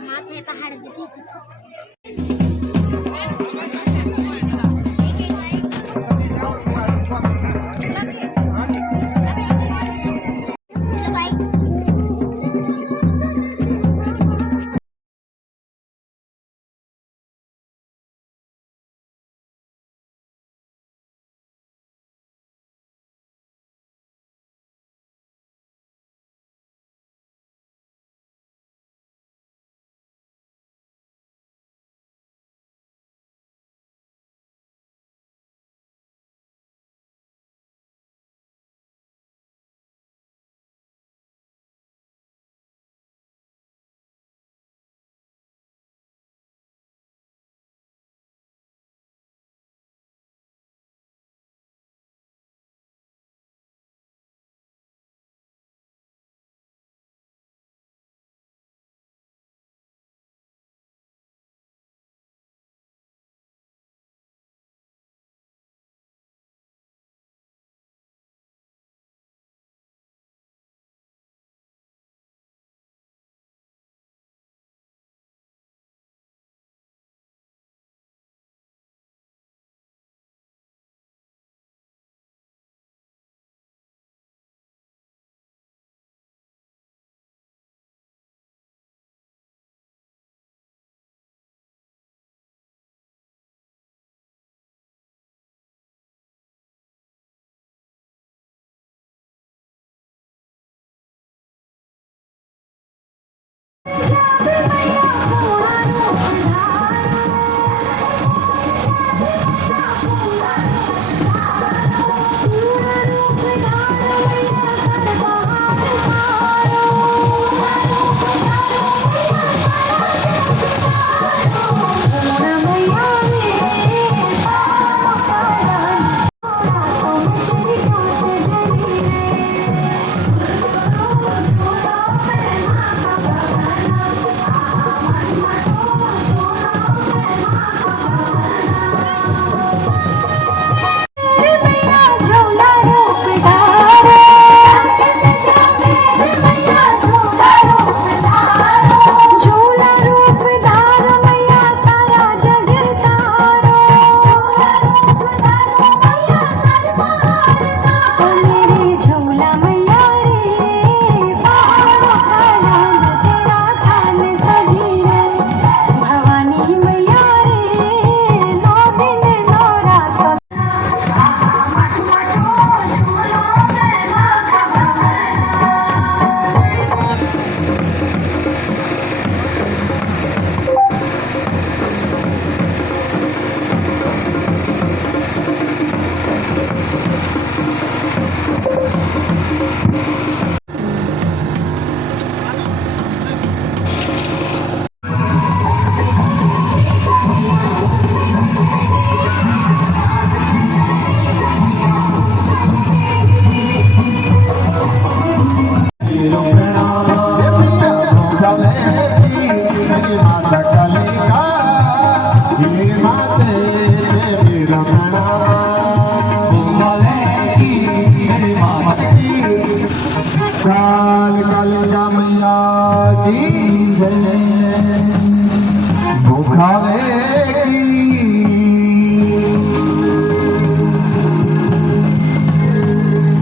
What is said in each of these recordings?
माथे पहाड़ बुद्धि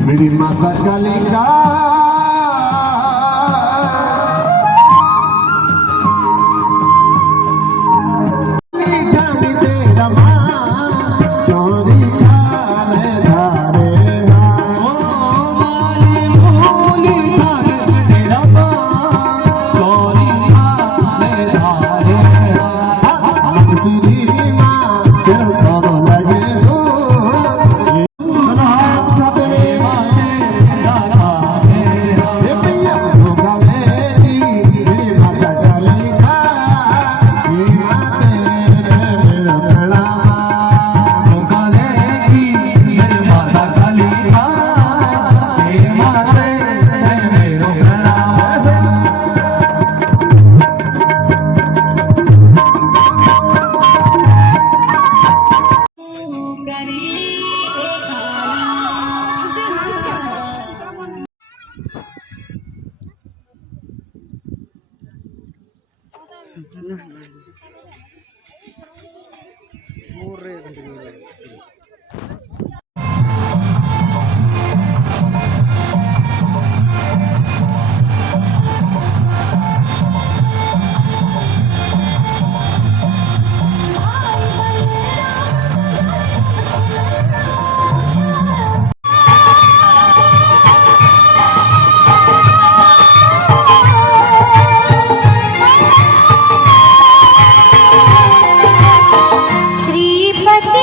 मेरी माता कालिका श्रीपति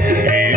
Hey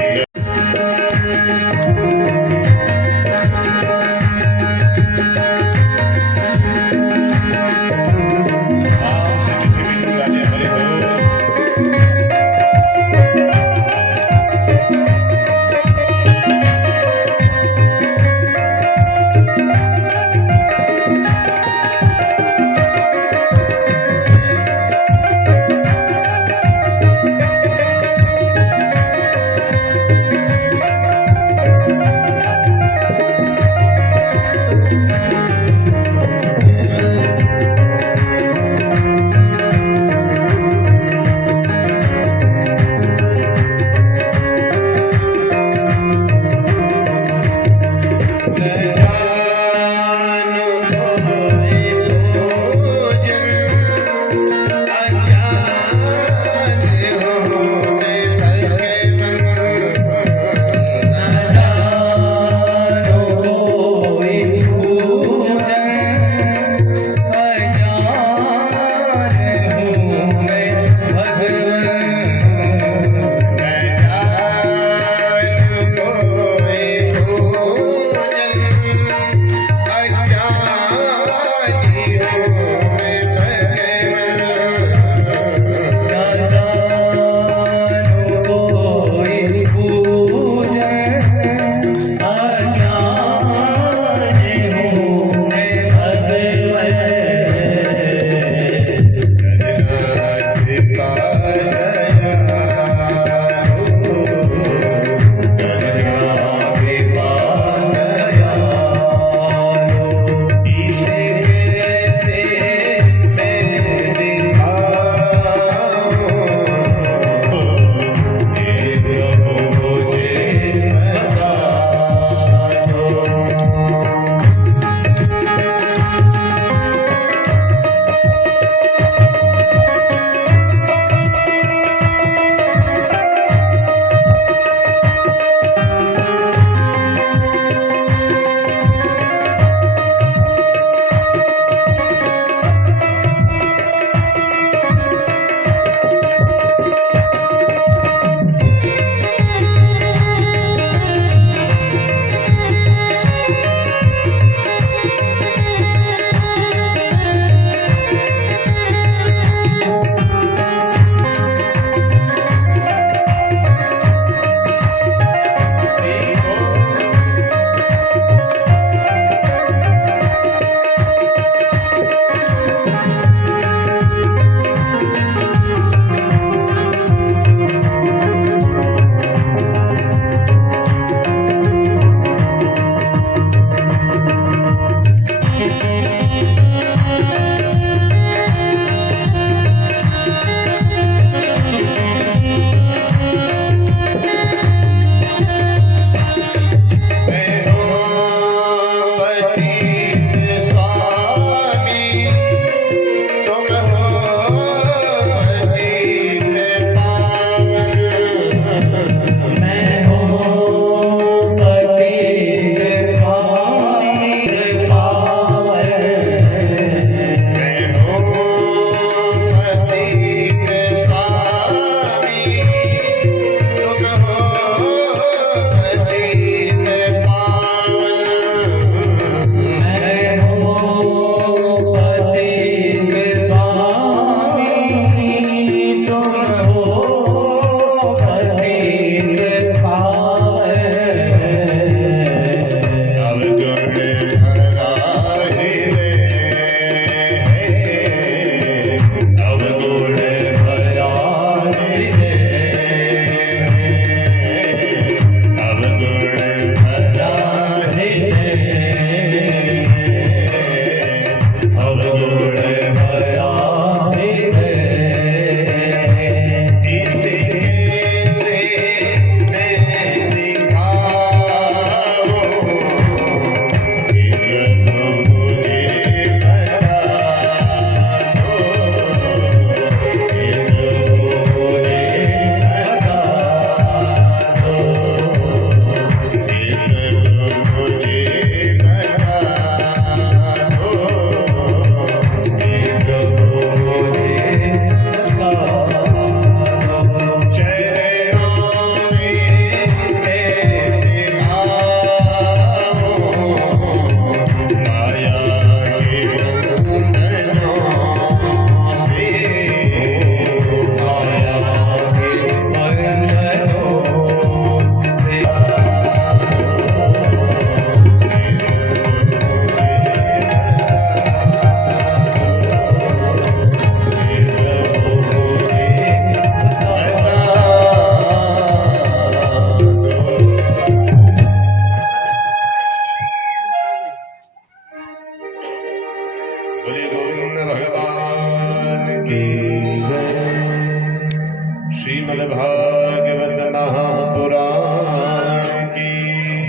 श्रीमद्भागवत महापुराण की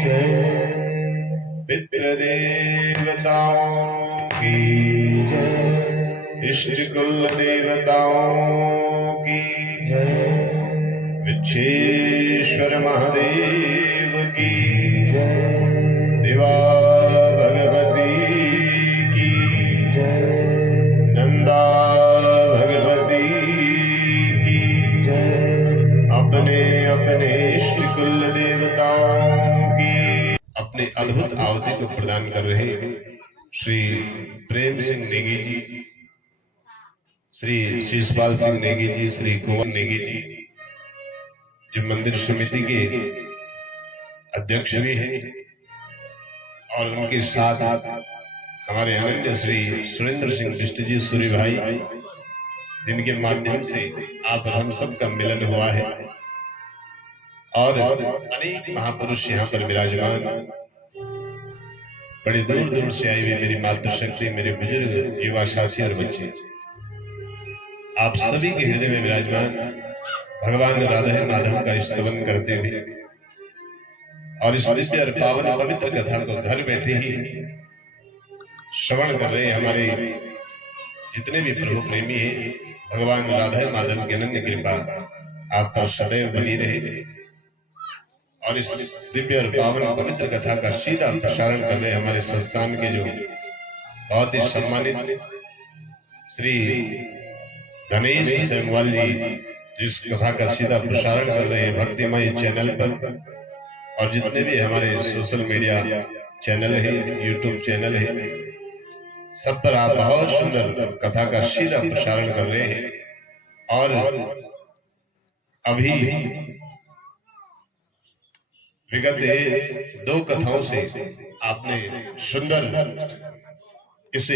जय। पितृदेवताओं की जय। इष्ट कुल देवताओं की जय। विच्छेश्वर महादेव की जय। दिवा भगवती की जय। नंदा भगवती की जय। अपने अपने इष्ट कुल देवताओं की अपने अद्भुत आहुति को प्रदान कर रहे श्री प्रेम सिंह नेगी जी, श्री शीशपाल सिंह नेगी जी, श्री कुंवर नेगी जी, जो मंदिर समिति के अध्यक्ष भी हैं, और उनके साथ हमारे अनन्य श्री सुरेंद्र सिंह बिष्ट जी सूरी भाई, जिनके माध्यम से आप हम सबका मिलन हुआ है, और अनेक महापुरुष यहाँ पर विराजमान, बड़े दूर दूर से आई हुई मेरी मातृशक्ति, मेरे बुजुर्ग, युवा साथी और बच्चे, आप सभी के हृदय में विराजमान भगवान राधा माधव का स्तवन करते हुए और इस दिव्य और पावन पवित्र कथा को घर बैठे ही श्रवण कर रहे हमारे जितने भी प्रभु प्रेमी हैं, भगवान राधा माधव की अनन्य कृपा आप पर सदैव बनी रहे, और इस दिव्य और पावन पवित्र कथा का सीधा प्रसारण कर रहे हमारे संस्थान के जो बहुत ही सम्मानित श्री गणेश सेमवाल जी, जिस कथा का सीधा प्रसारण कर रहे हैं भक्तिमय चैनल पर, और जितने भी हमारे सोशल मीडिया चैनल है, यूट्यूब चैनल है, सब पर आप बहुत सुंदर कथा का सीधा प्रसारण कर रहे हैं। और अभी विगत 2 कथाओं से आपने सुंदर इस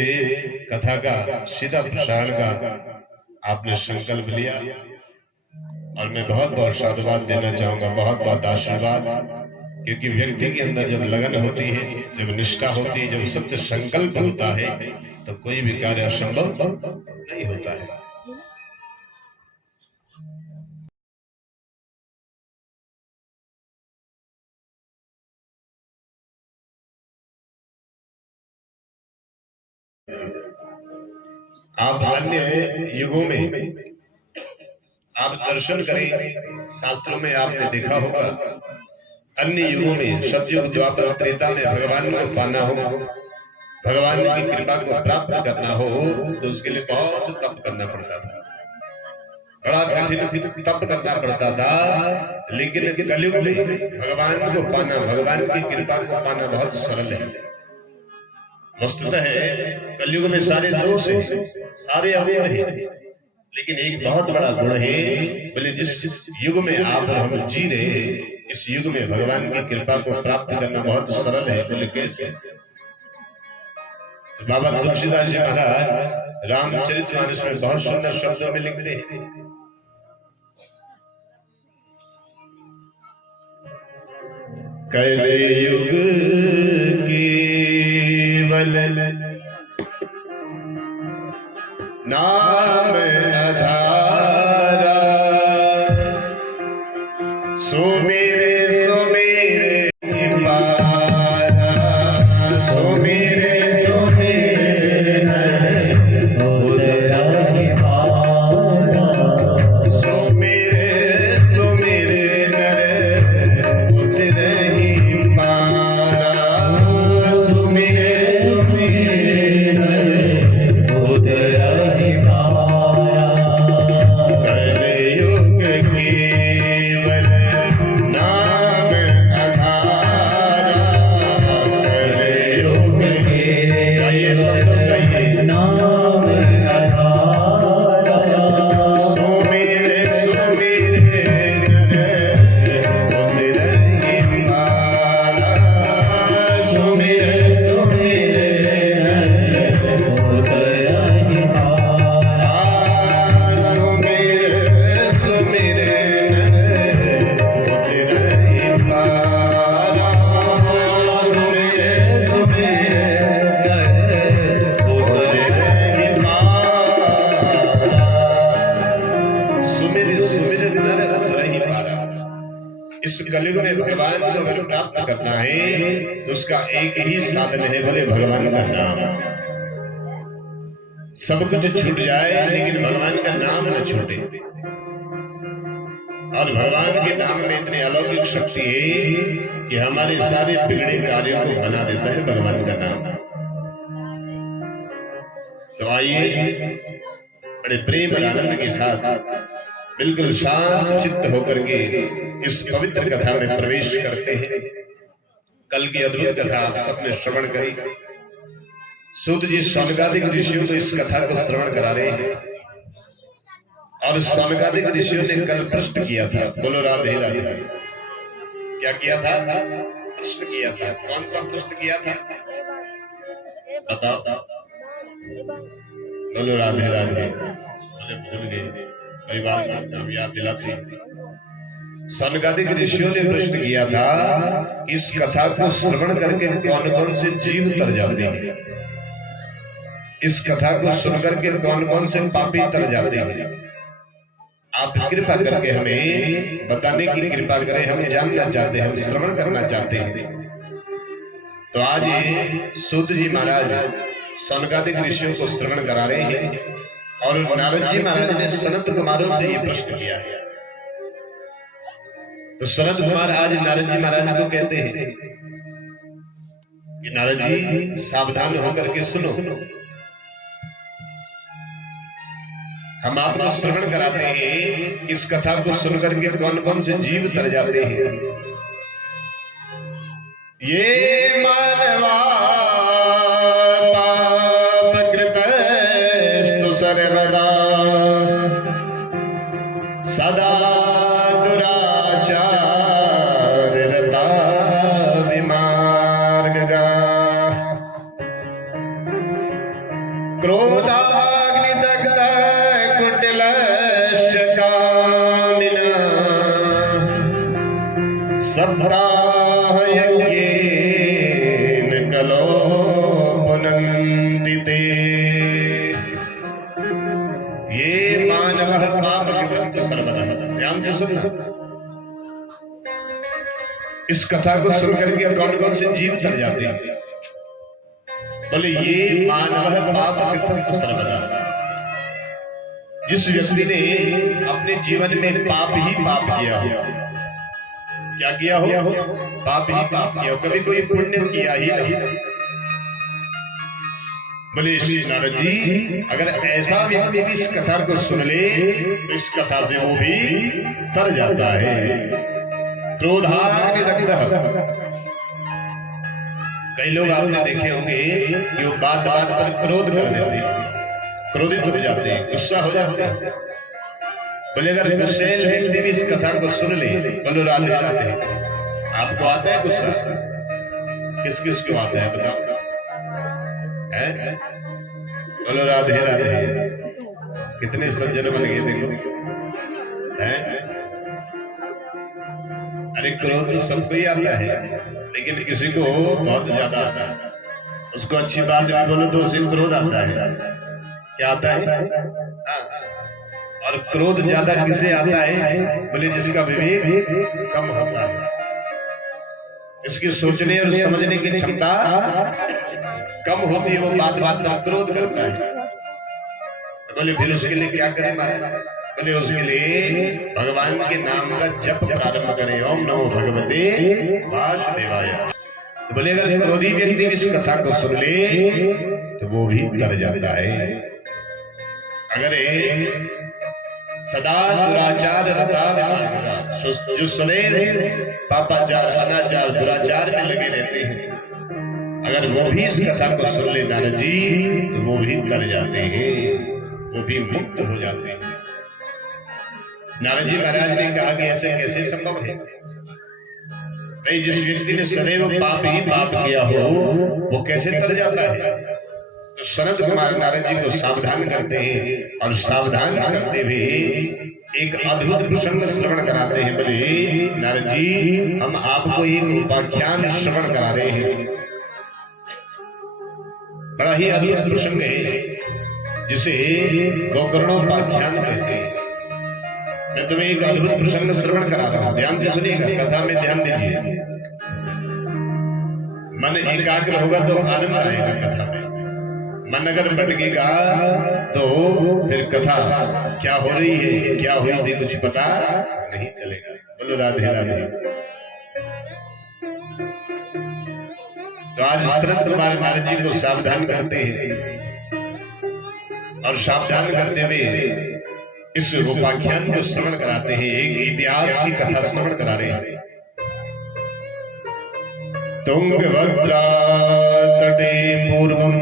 कथा का सीधा प्रसारण का आपने संकल्प लिया, और मैं बहुत बहुत साधुवाद देना चाहूंगा, बहुत बहुत आशीर्वाद, क्योंकि व्यक्ति के अंदर जब लगन होती है, जब निष्ठा होती है, जब सत्य संकल्प होता है, तो कोई भी कार्य असंभव नहीं होता है। आप अन्य युगों में आप दर्शन करें, शास्त्रों में आपने देखा होगा, अन्य युगों में सतयुग, द्वापर, त्रेता में भगवान को पाना हो, भगवान की कृपा को प्राप्त करना हो, तो उसके लिए बहुत तप करना पड़ता था, बड़ा कठिन तप करना पड़ता था। लेकिन कलयुग में भगवान को पाना, भगवान की कृपा को पाना बहुत सरल है। वस्तुतः है कलयुग में सारे दोष है, सारे अवयव है, लेकिन एक बहुत बड़ा गुण है, बोले जिस युग में आप और हम जी रहे हैं, इस युग में भगवान की कृपा को प्राप्त करना बहुत सरल है। बोले कैसे? तो बाबा तुलसीदास जी महाराज रामचरितमानस में बहुत सुंदर शब्दों में लिखते हैं, कलयुग केवल नाम आधारा, सुमेरे सुमेरे पारा, सुमेरे सुमेरे उदया पारा, सुमेरे सुमेरे नर उदया पारा, सुमेरे सुमेरे उदया कलयुग केवल इस कलयुग में भगवान को अगर प्राप्त करना है तो उसका एक ही साधन है, बोले भगवान का नाम। सब कुछ छूट जाए लेकिन भगवान का नाम न छूटे। और भगवान के नाम में इतनी अलौकिक शक्ति है कि हमारे सारे बिगड़े कार्यों को बना देता है भगवान का नाम। तो आइए बड़े प्रेम और आनंद के साथ बिल्कुल शांत चित्त होकर के इस पवित्र कथा में प्रवेश करते हैं। कल की अद्भुत कथा आप सबने श्रवण करी। सूत जी सौनकादिक ऋषियों को इस कथा को श्रवण करा रहे हैं और सौनकादिक ऋषियों ने कल प्रश्न किया था। बोलो राधे राधे। क्या किया था? प्रश्न किया था। कौन सा प्रश्न किया था बताओ? बोलो राधे राधे। अरे भूल गए, कोई बात नहीं, याद दिलाते। सौनकादिक ऋषियों ने प्रश्न किया था इस कथा को श्रवण करके कौन कौन से जीव तर जाते हैं, इस कथा को सुनकर के कौन कौन से पापी तर जाते हैं। आप कृपा करके हमें बताने की कृपा करें, हम जानना चाहते हैं, हम श्रवण करना चाहते हैं। तो आज सूत जी महाराज सौनकादिक ऋषियों को श्रवण करा रहे हैं और नारद जी महाराज ने सनत कुमारों से ये प्रश्न किया है। तो सनत कुमार आज नारद जी महाराज को कहते हैं कि नारद जी सावधान होकर के सुनो, हम आपको श्रवण कराते हैं। इस कथा को सुनकर के कौन कौन से जीव तर जाते हैं। ये मानवा सदा दुराचार रता विमार्गा क्रोधाग्नि दग्ध कुटिलश्च कामिना सप्ताह यज्ञेन कलो पुनन्दिते। ये मानवः पापकृतस्तु सर्वदा। ध्यान से सुनना। इस कथा को सुनकर के कौन कौन से जीव तर जाते हैं। बोले ये मानवः पापकृतस्तु सर्वदा। जिस व्यक्ति ने अपने जीवन में पाप ही पाप किया हो, क्या किया हो? पाप ही पाप किया हो, कभी कोई पुण्य किया ही नहीं। बोले श्री नारद जी अगर ऐसा व्यक्ति भी इस कथा को सुन ले तो इस कथा से वो भी तर जाता है। क्रोधाग्नि दग्धः। कई लोग आपने देखे होंगे कि वो बात बात पर क्रोध कर देते हैं, क्रोधित हो जाते हैं, गुस्सा हो जाते हैं। बोले अगर गुस्सैल व्यक्ति भी इस कथा को सुन ले, बोलो राधे राधे। आपको आता है गुस्सा? किस किस को आता है बताओ? बोलो राधे राधे। कितने सज्जन बन गए देखो। अरे क्रोध तो सबको ही आता है लेकिन किसी को बहुत ज्यादा आता है। उसको अच्छी बात भी बोलो तो उसे क्रोध आता है। क्या आता है? और क्रोध ज्यादा किसे आता है? बोले जिसका विवेक कम होता है, इसकी सोचने और समझने की क्षमता कम होती है, वो बात बात पर क्रोध करता है। बोले फिर उसके लिए क्या करें महाराज? बोले उसके लिए भगवान के नाम का जप प्रारंभ करें। ओम नमो भगवते वासुदेवाय। तो बोले अगर क्रोधी व्यक्ति इस कथा को सुन ले तो वो भी तर जाता है। अगर सदा दुराचार रता जो सदैव पापाचार अनाचार दुराचार में लगे रहते हैं, अगर वो भी इस कथा को सुन ले नारद जी तो वो भी तर जाते हैं, वो भी मुक्त हो जाते हैं। नारद जी महाराज ने कहा कि ऐसे कैसे संभव है भाई? जिस व्यक्ति ने सदैव पाप ही पाप किया हो वो कैसे तर जाता है? तो सनत कुमार नारद जी को सावधान करते हैं और सावधान करते हुए एक अद्भुत प्रसंग श्रवण कराते हैं। बोले नारद जी हम आपको एक उपाख्यान श्रवण करा रहे हैं। बड़ा ही अद्भुत प्रसंग है जिसे गोकर्णोपाख्यान कहते हैं। मैं तुम्हें एक अद्भुत प्रसंग श्रवण करा रहा हूं, ध्यान से सुनिएगा, कथा में ध्यान दीजिए। मन एकाग्र होगा तो आनंद आएगा कथा में, मन अगर भटकेगा तो फिर कथा क्या हो रही है, क्या हुई थी, कुछ पता नहीं चलेगा। बोलो राधे राधे। तो आज शरद कुमार महाराज जी को सावधान करते हैं और सावधान करते हुए इस उपाख्यान को श्रवण कराते हैं, एक इतिहास की कथा श्रवण करा रहे हैं। तुंगभद्रा तटे पूर्वम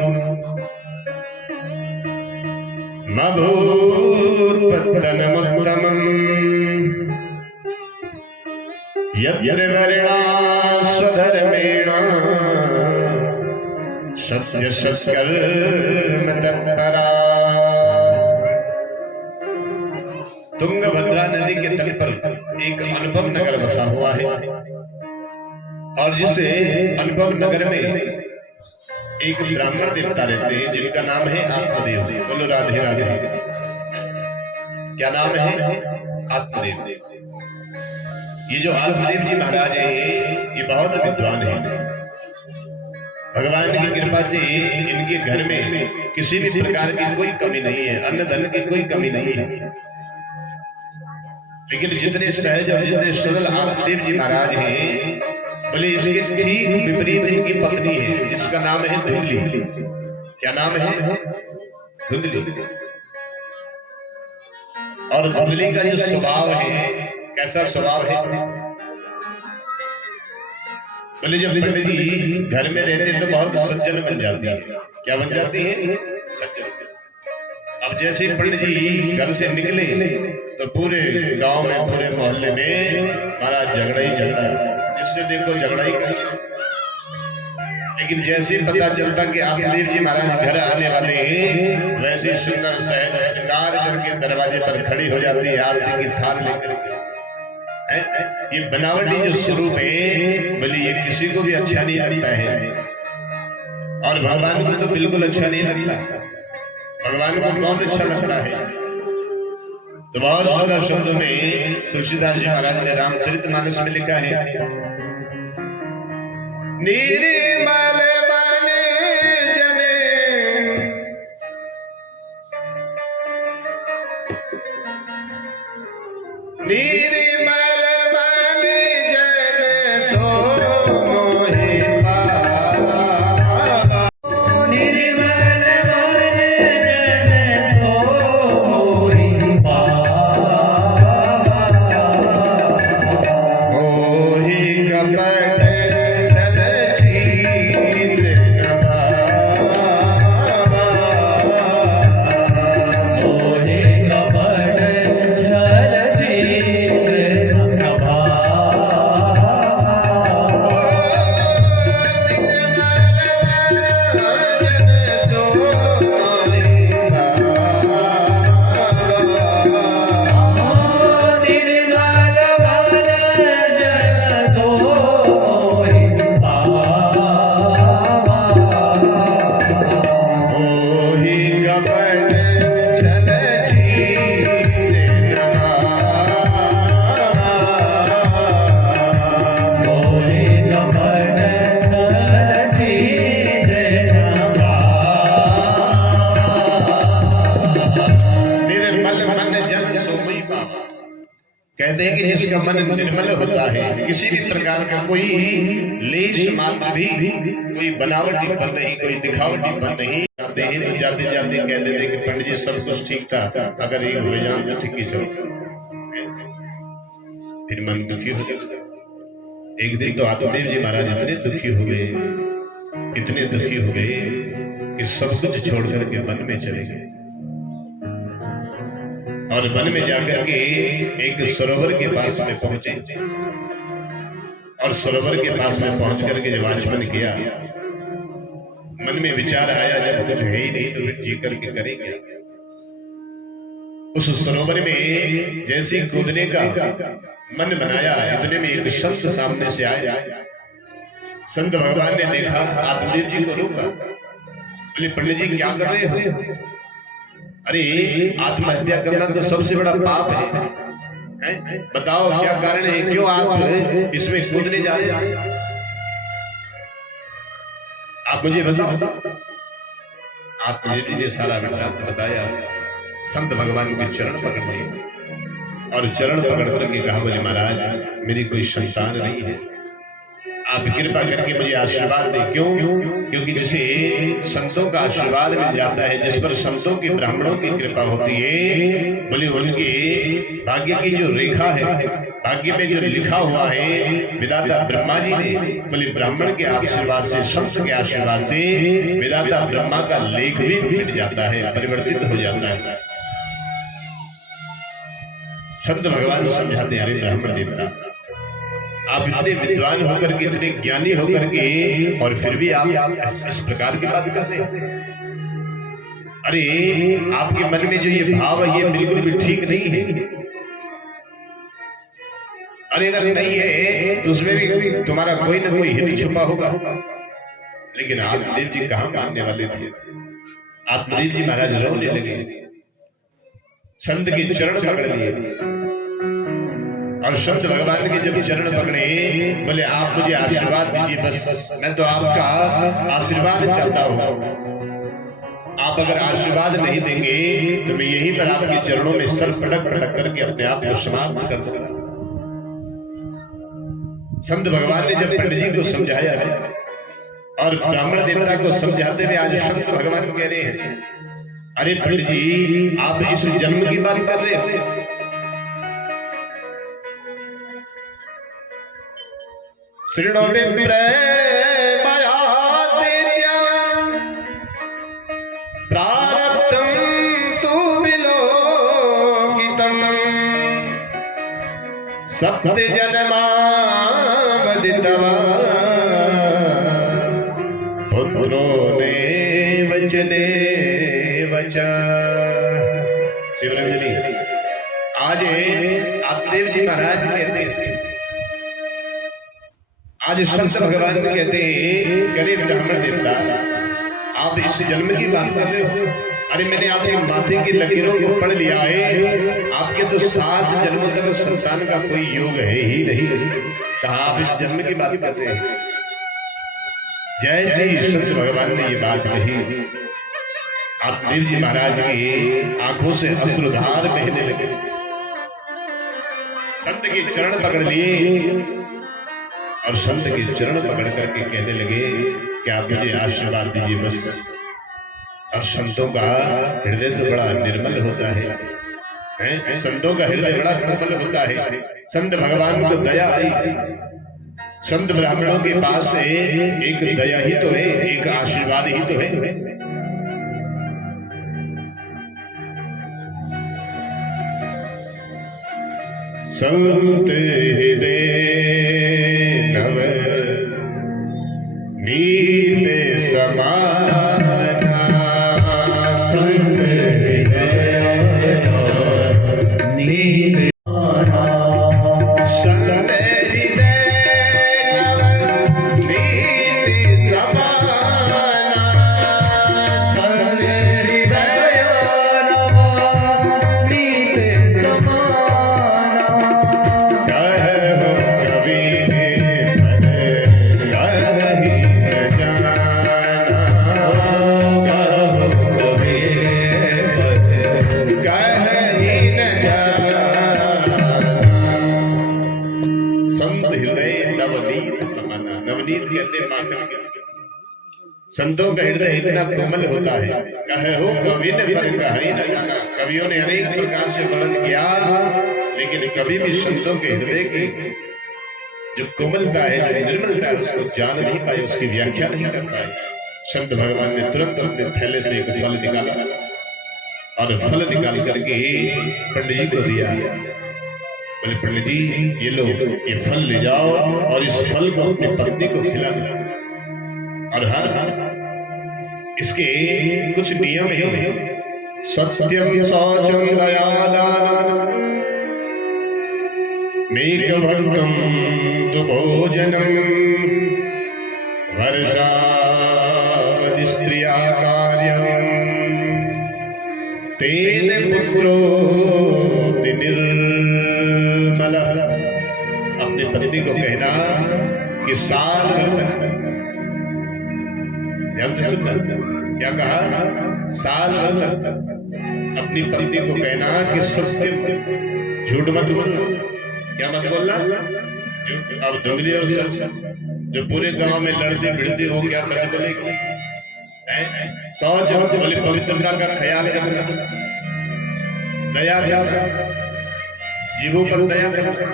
मभूर्पतनमुत्तमम् यत्र वर्णा स्वधर्मेण सत्य सत्कर्म तत्परा। तुंगभद्रा नदी के तट पर एक अनुपम नगर बसा हुआ है और जिस अनुपम नगर में एक ब्राह्मण देवता रहते हैं जिनका नाम है आत्मदेव। बोलो राधे राधे। क्या नाम है? आत्मदेव। ये जो आत्मदेव जी महाराज है ये बहुत विद्वान है। भगवान की कृपा से इनके घर में किसी भी प्रकार की कोई कमी नहीं है, अन्न धन की कोई कमी नहीं है। लेकिन जितने सहज और जितने सरल आत्मदेव जी महाराज हैं, बोले इसके ठीक विपरीत इनकी पत्नी है जिसका नाम है धुंधली। क्या नाम है? धुंधली। और धुंधली का जो स्वभाव है, कैसा स्वभाव है? बोले जब पंडित जी घर में रहते तो बहुत सज्जन बन जाती है। क्या बन जाती है? सज्जन। अब जैसे पंडित जी घर से निकले तो पूरे गांव में, पूरे मोहल्ले में महाराज झगड़ा ही झगड़ा, जिससे देखो झगड़ा ही करें। लेकिन जैसे पता चलता कि आत्मदेव जी महाराज घर आने वाले हैं, वैसे सुंदर सहज श्रृंगार करके दरवाजे पर खड़ी हो जाती है आरती की थाल लेकर के। ये बनावटी जो स्वरूप है, बोले ये किसी को भी अच्छा नहीं लगता है और भगवान को तो बिल्कुल अच्छा नहीं लगता। भगवान को कौन अच्छा लगता है? तो बहुत सुंदर शब्दों में तुलसीदास जी महाराज ने रामचरितमानस में लिखा है, निर्मल मन जने निर्मल मन जन सो मोहि पावा। कहते हैं कि जिसका मन निर्मल होता है, किसी भी प्रकार का कोई लेश मात्र भी, कोई बनावटीपन नहीं, कोई दिखावटीपन नहीं। जाते हैं तो जाते जाते कह देते कि पंडित जी सब कुछ ठीक था, अगर एक हुए जान तो ठीक ही चलो। फिर मन दुखी हो जाता। एक दिन तो आत्मदेव जी महाराज इतने दुखी हो गए, इतने दुखी हो गए कि सब कुछ छोड़ करके वन में चले गए और वन में जाकर के एक सरोवर के पास में पहुंचे और सरोवर के पास में पहुंच करके जब आचमन किया, मन में विचार आया जब कुछ है ही नहीं तो फिर जी करके करेंगे। उस सरोवर में जैसे कूदने का मन बनाया, इतने में एक संत सामने से आया। संत भगवान ने देखा, आत्मदेव जी को रोका, बोले पंडित जी क्या कर रहे हो? अरे आत्महत्या करना तो सबसे बड़ा पाप है, बताओ क्या कारण है, क्यों आप इसमें कूदने जा रहे हैं? आप मुझे बताओ। आप मुझे ने सारा वृत्तांत बताया। संत भगवान के चरण पकड़ लिए और चरण पकड़ करके कहा, बोले महाराज मेरी कोई संतान नहीं है, आप कृपा करके मुझे आशीर्वाद दें। क्यों? क्योंकि जिसे संतों का आशीर्वाद मिल जाता है, जिस पर संतों की ब्राह्मणों की कृपा होती है, बोले उनके भाग्य की जो रेखा है, भाग्य में जो लिखा हुआ है विधाता ब्रह्मा जी ने, बोले ब्राह्मण के आशीर्वाद से, संत के आशीर्वाद से विधाता ब्रह्मा का लेख भी मिट जाता है, परिवर्तित हो जाता है। संत भगवान समझाते, अरे ब्राह्मण देवता, आप इतने विद्वान होकर के, इतने ज्ञानी होकर के, और फिर भी आप इस प्रकार की बात करते हैं। अरे आपके मन में जो ये भाव है ये बिल्कुल भी ठीक नहीं है। अरे अगर नहीं है तो उसमें भी तुम्हारा कोई ना कोई हित छुपा होगा। लेकिन आत्मदेव जी कहां मानने वाले थे? आत्मदेव जी महाराज रोने लगे, संत के चरण पकड़ लिए और संत भगवान के जब चरण पकड़े, बोले आप मुझे आशीर्वाद दीजिए, बस मैं तो आपका आशीर्वाद चाहता हूं। आप अगर आशीर्वाद नहीं देंगे तो मैं यहीं पर आपके चरणों में सर पटक पटक करके अपने आप को समाप्त कर दूंगा। संत भगवान ने जब पंडित जी को समझाया है और ब्राह्मण देवता को समझाते हुए आज संत भगवान कह रहे हैं, अरे पंडित जी आप इस जन्म की बात कर रहे हो? श्रीणोमे प्रेमया देत्या प्रारब्धं तु विलोकितं सप्त जन्मावदितवा पुत्रो नेवचने वचा। शिवरंजनी आज आत्मदेव जी महाराज कहते हैं, आज संत भगवान कहते हैं, करे ब्राह्मण देवता आप इस जन्म की बात कर रहे हो? अरे मैंने आपके माथे की लकीरों को पढ़ लिया है, आपके तो 7 जन्मों तक संतान का कोई योग है ही नहीं, कहा आप इस जन्म की बात कर रहे हैं? जैसे ही संत भगवान ने ये बात कही, आत्मदेव जी महाराज की आंखों से अश्रुधार बहने लगे, संत के चरण पकड़ लिए और संत के चरण पकड़ करके कहने लगे कि आप मुझे आशीर्वाद दीजिए बस। और संतों का हृदय तो बड़ा निर्मल होता है, संतों का हृदय बड़ा निर्मल होता है। संत भगवान को दया आई, संत ब्राह्मणों के पास से एक दया ही तो है, एक आशीर्वाद ही तो है। संत हृदय नव नीत समाना, संत हृदय नीत संत हृदय नव नीत समाना, संत हृदय नव नीत समाना। नवनीत कहते माखन के, संतों का हृदय इतना कोमल होता है। कहे हो कवि ने पर कही न जाना, कवियों ने अनेक प्रकार से वर्णन किया, लेकिन कभी भी संतों के हृदय की जो कोमलता है, जो निर्मलता है, उसको जान नहीं पाए, उसकी व्याख्या नहीं कर पाए। संत भगवान ने तुरंत अपने थैले से एक फल निकाला और फल निकाल करके पंडित जी को दिया। बोले पंडित जी ये लो, ये फल ले जाओ और इस फल को अपनी पत्नी को खिलाना। और हाँ, इसके कुछ नियम है। सत्यम शौचम दया दानम मेघभंगम दुभोजनम वर्षावधि स्त्रिया कार्यम तेन पुत्रो निर् अपनी पत्नी को कहना कि साल भर तक, ध्यान से सुनना, क्या कहा? साल भर तक अपनी पत्नी को कहना कि सत्य, झूठ मत बोलना। क्या मत बोलना? अब धुंधली और सच, जो पूरे गांव में लड़ती भिड़ती हो, क्या सच बोलेगी? सौ बोले पवित्रता का ख्याल करना, दया करना, जीवों पर दया करना,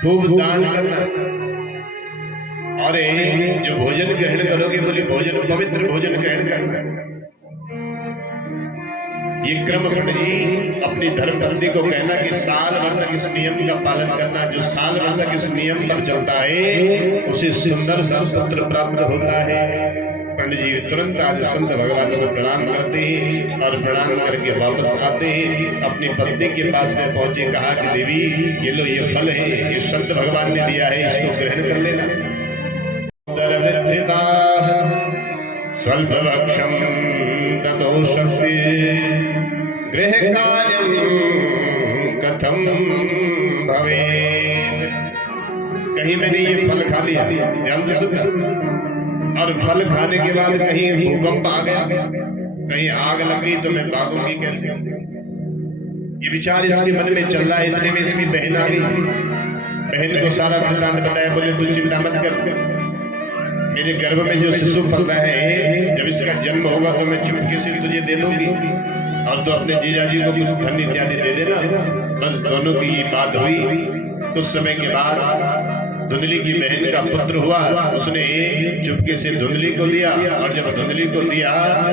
खूब दान करना, और जो भोजन ग्रहण करोगे बोली भोजन पवित्र भोजन ग्रहण करना। ये क्रम पंडित जी अपनी धर्मपत्नी को कहना कि साल भर तक इस नियम का पालन करना। जो साल भर तक इस नियम पर चलता है उसे सुंदर सा पुत्र प्राप्त होता है। पंडित जी तुरंत आज संत भगवान को प्रणाम करते हैं और प्रणाम करके वापस आते हैं। अपनी पत्नी के पास में पहुंचे, कहा कि देवी ये लो, ये फल है, ये संत भगवान ने दिया है, इसको ग्रहण कर लेना। स्वल्पवक्षं ततो शक्ति गृह कार्यं कथं भवेत्। कहीं मैंने ये फल खा लिया, ध्यान से सुनना, और फल खाने के बाद कहीं भूकंप आ गया, कहीं आग लग गई, तो मैं भागूंगी कैसे? ये विचार इसके मन में चल रहा है। इतने में इसकी बहन आ गई। बहन को सारा वृत्तांत बताया। बोले तू चिंता मत कर, मेरे गर्भ में जो शिशु पल रहा है, जब इसका जन्म होगा तो मैं चुपके से तुझे दे दूंगी, और तो अपने जीजाजी को कुछ धन इत्यादि दे देना। बस दोनों की ये बात हुई। कुछ समय के बाद धुंधली की बहन का पुत्र हुआ। उसने चुपके से धुंधली को दिया, और जब धुंधली को दिया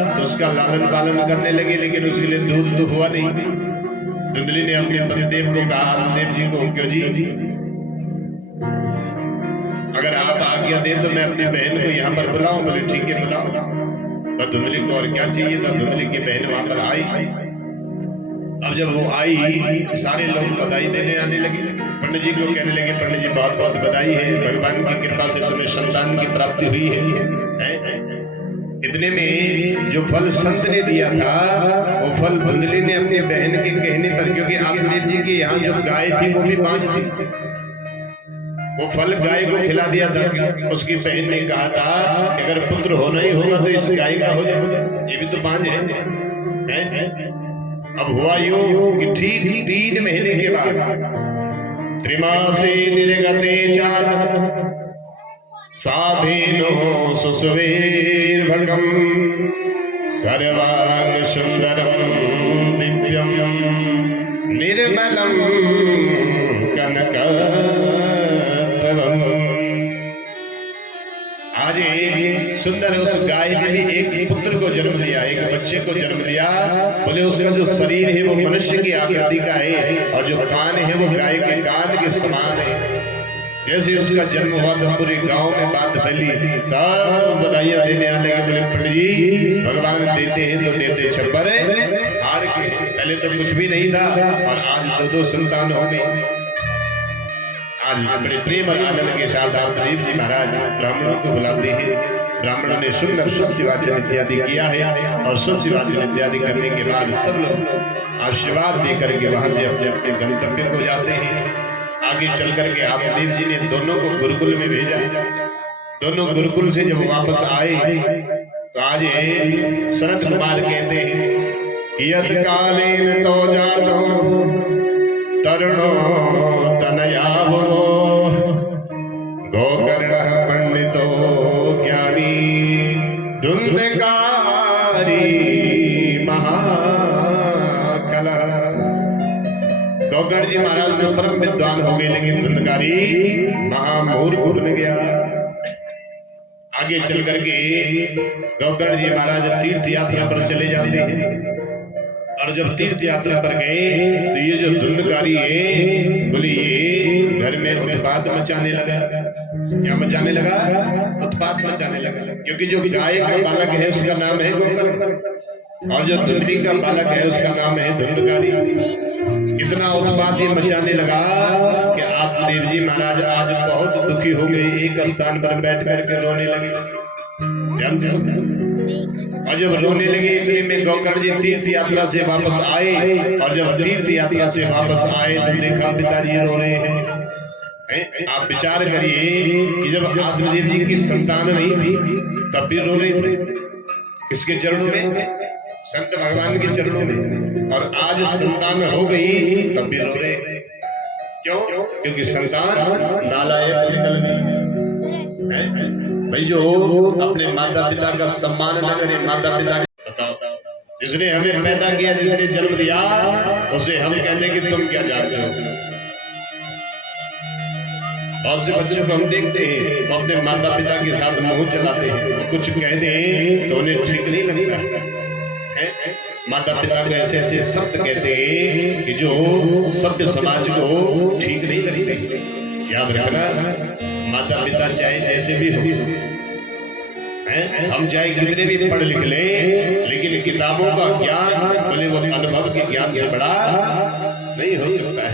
तो उसका लालन पालन करने लगे, लेकिन उसके लिए दूध तो हुआ नहीं। धुंधली ने अपने पतिदेव को कहा, देव जी को, क्यों जी, अगर आप आज्ञा दे तो मैं अपनी बहन को यहाँ पर बुलाऊं? बोले ठीक है बुलाओ। तो धुंधली को और क्या चाहिए था? धुंधली की बहन वहां पर आई। अब जब वो आई, सारे लोग बधाई देने आने लगे। पंडित जी को कहने लगे, पंडित जी बहुत बहुत बधाई है, भगवान की कृपा से तुम्हें संतान की प्राप्ति हुई है। इतने में जो फल संत ने दिया था वो फल धुंधली ने अपनी बहन के कहने पर, क्योंकि आत्मदेव जी के यहाँ जो गाय थी वो भी 5 थी, वो फल गाय को खिला दिया था। उसकी बहन ने कहा था कि अगर पुत्र होना ही होगा तो इस गाय का हो जाए, ये भी तो 5 है। अब हुआ यूं कि ठीक 3 महीने के बाद, त्रिमासे निर्गते चाल साधेनो सुसुवेर्भकं सर्वांग सुंदरम दिव्यम निर्मलम कनक। आज सुंदर उस गाय ने भी एक पुत्र को जन्म दिया, एक बच्चे को जन्म दिया। बोले उसका जो शरीर है वो मनुष्य की आकृति का है, और जो कान है वो गाय के कान के समान है। जैसे उसका जन्म हुआ तो पूरे गांव में बात फैली, सब बधाइयां देने आने लगे। बोले पंडित जी भगवान देते हैं तो देते छप्पर हाड़ के, पहले तो कुछ भी नहीं था और आज 2 संतान हो गई। आज बड़े प्रेम और आनंद के साथ आत्मदेव जी महाराज ब्राह्मणों को बुलाते हैं। ब्राह्मणों ने सुंदर स्वस्ति वाचन इत्यादि किया है, और स्वस्ति वाचन इत्यादि करने के बाद सब लोग आशीर्वाद देकर के वहां से अपने अपने गंतव्य को जाते हैं। आगे चल करके आत्मदेव जी ने दोनों को गुरुकुल में भेजा। दोनों गुरुकुल से जब वापस आए तो आज सनत कुमार कहते हैं, यद कालेन तो जातो तरुणो तनयावो गोकर्ण पंडितो ज्ञानी धुंधकारी महाकला। गोकर्ण जी महाराज तो परम विद्वान हो गए, लेकिन धुंधकारी महामूर्ख बन गया। आगे चल करके गोकर्ण जी महाराज तीर्थ यात्रा पर चले जाते हैं, और जब तीर्थ यात्रा पर गए तो ये जो धुंधकारी है, बोले ये घर में उत्पात मचाने लगा। क्या मचाने लगा? उत्पात मचाने लगा। क्योंकि जो गाय का बालक है उसका नाम है गोकर्ण, और जो धुंधली का बालक है उसका नाम है धुंधकारी। इतना उत्पात ये मचाने लगा कि आत्मदेव जी महाराज आज बहुत दुखी हो गए। एक स्थान पर बैठ करके रोने लगे। ध्यान से और जब रोने लगे इतने में गौकर्ण जी तीर्थ यात्रा से वापस आए, और जब तीर्थ यात्रा से वापस आए तो देखा पिताजी रो रहे हैं। आप विचार करिए कि जब आत्मदेव जी की संतान नहीं थी तब भी रो रहे थे, किसके चरणों में? संत भगवान के चरणों में। और आज संतान हो गई तब भी रो रहे। क्यों? क्योंकि संतान नालायक निकल गई। भाई जो अपने माता पिता का सम्मान न करे, माता पिता बताओ, जिसने हमें पैदा किया, जिसने जन्म दिया, उसे हम कहते कि तुम क्या जानते हो। बहुत से बच्चों को हम देखते हैं वो अपने माता पिता के साथ मुंह चलाते हैं, वो कुछ कह दें तो उन्हें ठीक नहीं लगता है। माता पिता को ऐसे ऐसे शब्द कहते हैं कि जो सभ्य समाज को ठीक नहीं लगते। याद रखना, माता पिता चाहे जैसे भी हो, हम चाहे कितने भी पढ़ लिख लें, लेकिन किताबों का ज्ञान बोले वो अनुभव के ज्ञान से बड़ा नहीं हो सकता है।